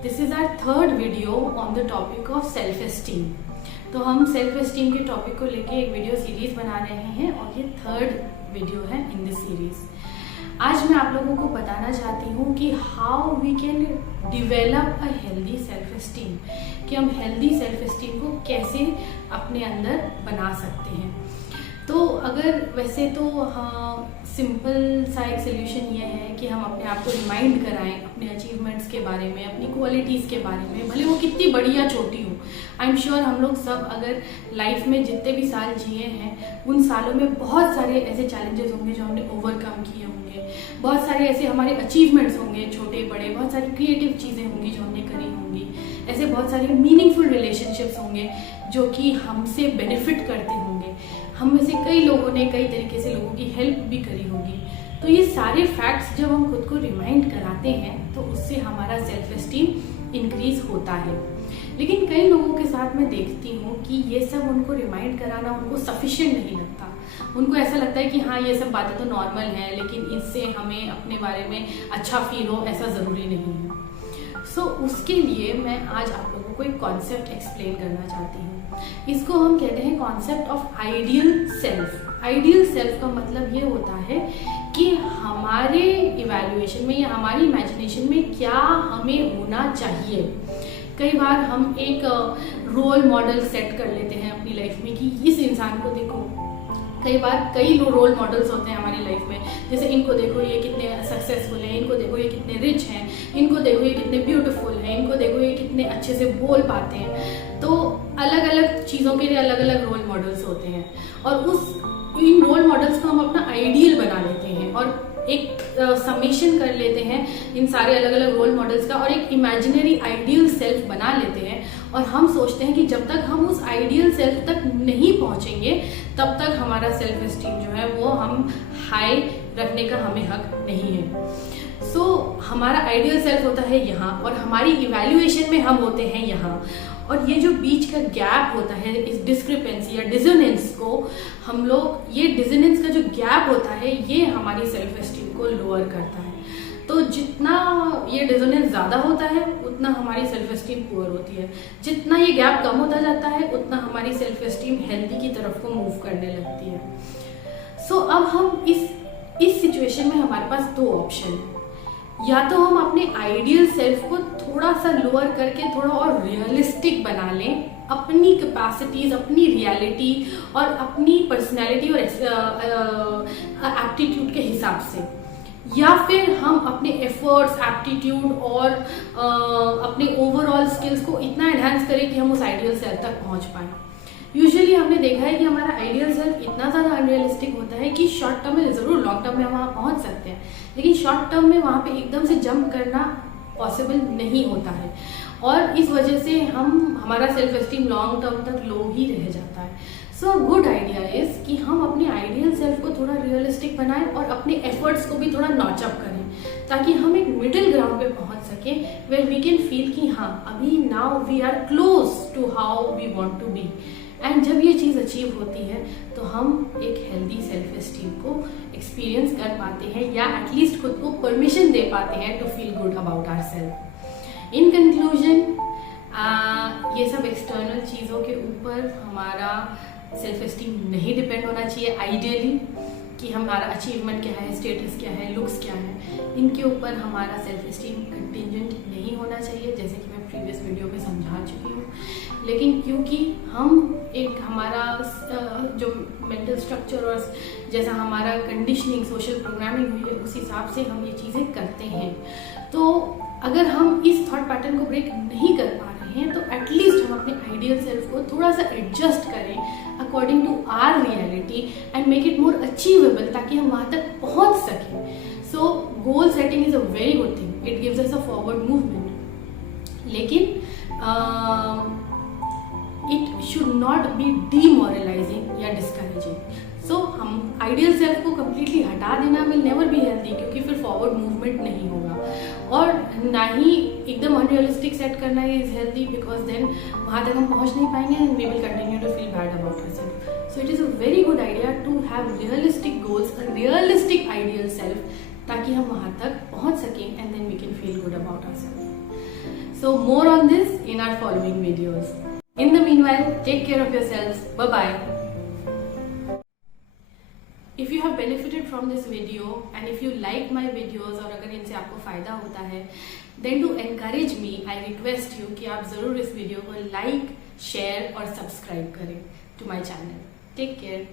This is our third video on the topic of self esteem. तो हम self esteem के topic को लेके एक वीडियो सीरीज बना रहे हैं और ये थर्ड वीडियो है इन दिस सीरीज। आज मैं आप लोगों को बताना चाहती हूँ कि how we can develop a healthy self esteem, कि हम हेल्दी सेल्फ एस्टीम को कैसे अपने अंदर बना सकते हैं। तो अगर वैसे तो सिंपल सा एक सोल्यूशन ये है कि हम अपने आप को रिमाइंड कराएं अपने अचीवमेंट्स के बारे में, अपनी क्वालिटीज़ के बारे में, भले वो कितनी बड़ी या छोटी हो। आई एम श्योर हम लोग सब अगर लाइफ में जितने भी साल जिए हैं उन सालों में बहुत सारे ऐसे चैलेंजेस होंगे जो हमने ओवरकम किए होंगे, बहुत सारे ऐसे हमारे अचीवमेंट्स होंगे छोटे बड़े, बहुत सारी क्रिएटिव चीज़ें होंगी जो हमने करी होंगी, ऐसे बहुत सारे मीनिंगफुल रिलेशनशिप्स होंगे जो कि हमसे बेनिफिट करते होंगे। हम में से कई लोगों ने कई तरीके से लोगों की हेल्प भी करी होगी। तो ये सारे फैक्ट्स जब हम खुद को रिमाइंड कराते हैं तो उससे हमारा सेल्फ एस्टीम इंक्रीज होता है। लेकिन कई लोगों के साथ मैं देखती हूँ कि ये सब उनको रिमाइंड कराना उनको सफिशिएंट नहीं लगता। उनको ऐसा लगता है कि हाँ ये सब बातें तो नॉर्मल हैं, लेकिन इससे हमें अपने बारे में अच्छा फील हो ऐसा ज़रूरी नहीं है। सो उसके लिए मैं आज आप लोगों को एक कॉन्सेप्ट एक्सप्लेन करना चाहती हूँ। इसको हम कहते हैं concept of ideal self. Ideal self का मतलब ये होता है कि हमारे इवैल्यूएशन में या हमारी इमेजिनेशन में क्या हमें होना चाहिए। कई बार हम एक रोल मॉडल सेट कर लेते हैं अपनी लाइफ में कि इस इंसान को देखो। कई बार कई रोल मॉडल्स होते हैं हमारी लाइफ में, जैसे इनको देखो ये कितने सक्सेसफुल हैं, इनको देखो ये कितने रिच हैं, इनको देखो ये कितने ब्यूटीफुल हैं, इनको देखो ये कितने अच्छे से बोल पाते हैं। तो अलग अलग चीज़ों के लिए अलग अलग रोल मॉडल्स होते हैं और इन रोल मॉडल्स को हम अपना आइडियल बना लेते हैं और एक समेशन कर लेते हैं इन सारे अलग अलग रोल मॉडल्स का और एक इमेजिनरी आइडियल सेल्फ बना लेते हैं। और हम सोचते हैं कि जब तक हम उस आइडियल सेल्फ तक नहीं पहुंचेंगे तब तक हमारा सेल्फ एस्टीम जो है वो हम हाई रखने का हमें हक नहीं है। सो हमारा आइडियल सेल्फ होता है यहाँ और हमारी इवैल्यूएशन में हम होते हैं यहाँ। और ये जो बीच का गैप होता है, इस डिस्क्रिपेंसी या डिसोनेंस को हम लोग, ये डिसोनेंस का जो गैप होता है ये हमारी सेल्फ एस्टीम को लोअर करता है। तो जितना ये डिसोनेंस ज़्यादा होता है उतना हमारी सेल्फ एस्टीम पुअर होती है। जितना ये गैप कम होता जाता है उतना हमारी सेल्फ एस्टीम हेल्दी की तरफ को मूव करने लगती है। सो अब हम इस सिचुएशन में हमारे पास दो ऑप्शन है। या तो हम अपने आइडियल सेल्फ को थोड़ा सा लोअर करके थोड़ा और रियलिस्टिक बना लें अपनी कैपेसिटीज, अपनी रियलिटी और अपनी पर्सनैलिटी और एप्टीट्यूड के हिसाब से, या फिर हम अपने एफर्ट्स, एप्टीट्यूड और अपने ओवरऑल स्किल्स को इतना एनहांस करें कि हम उस आइडियल सेल्फ तक पहुंच पाएं। यूजुअली हमने देखा है कि हमारा आइडियल सेल्फ इतना ज़्यादा अनरियलिस्टिक होता है कि शॉर्ट टर्म में ज़रूर, लॉन्ग टर्म में हम वहाँ पहुँच सकते हैं, लेकिन शॉर्ट टर्म में वहाँ पे एकदम से जंप करना पॉसिबल नहीं होता है और इस वजह से हमारा सेल्फ एस्टीम लॉन्ग टर्म तक लो ही रह जाता है। सो गुड आइडिया इज़ कि हम अपने आइडियल सेल्फ को थोड़ा रियलिस्टिक बनाएं और अपने एफर्ट्स को भी थोड़ा नॉच अप करें ताकि हम एक मिडिल ग्राउंड पे पहुंच सके वेयर वी कैन फील कि हाँ अभी now we are close to how we want to be. And जब ये चीज़ अचीव होती है तो हम एक हेल्दी सेल्फ एस्टीम को एक्सपीरियंस कर पाते हैं या एटलीस्ट खुद को परमिशन दे पाते हैं to feel good about our self. In conclusion, ये सब एक्सटर्नल चीज़ों के ऊपर हमारा सेल्फ एस्टीम नहीं डिपेंड होना चाहिए। आइडियली कि हमारा अचीवमेंट क्या है, स्टेटस क्या है, लुक्स क्या है, इनके ऊपर हमारा सेल्फ एस्टीम कंटिजेंट नहीं होना चाहिए, जैसे कि मैं प्रीवियस वीडियो में समझा चुकी हूँ। लेकिन क्योंकि हम एक हमारा जो मेंटल स्ट्रक्चर और जैसा हमारा कंडीशनिंग, सोशल प्रोग्रामिंग हुई है उस हिसाब से हम ये चीज़ें करते हैं। तो अगर हम इस थॉट पैटर्न को ब्रेक नहीं कर पा रहे हैं तो एटलीस्ट हम अपने आइडियल सेल्फ को थोड़ा सा एडजस्ट करें according to our reality and make it more achievable ताकि हम वहाँ तक पहुँच सकें। So goal setting is a very good thing, it gives us a forward movement, लेकिन it should not be demoralising या डिस्करेजिंग। सो हम आइडियल सेल्फ को कम्प्लीटली हटा देना विल नेवर बी हेल्दी, क्योंकि फिर फॉरवर्ड मूवमेंट नहीं होगा और ना ही एकदम अनरियलिस्टिक सेट करना इज हेल्दी, बिकॉज देन वहाँ तक हम पहुँच नहीं पाएंगे and we will continue to feel bad about ourselves. So it is a very good idea to have realistic goals, a realistic ideal self, ताकि हम वहाँ तक पहुँच सकें and then we can feel good about ourselves. So more on this in our following videos. In the meanwhile, take care of yourselves. Bye bye. If you have benefited from this video and if you like my videos और अगर इनसे आपको फायदा होता है, then to encourage me, I request you कि आप जरूर इस वीडियो को लाइक, शेयर और सब्सक्राइब करें to my channel. Take care.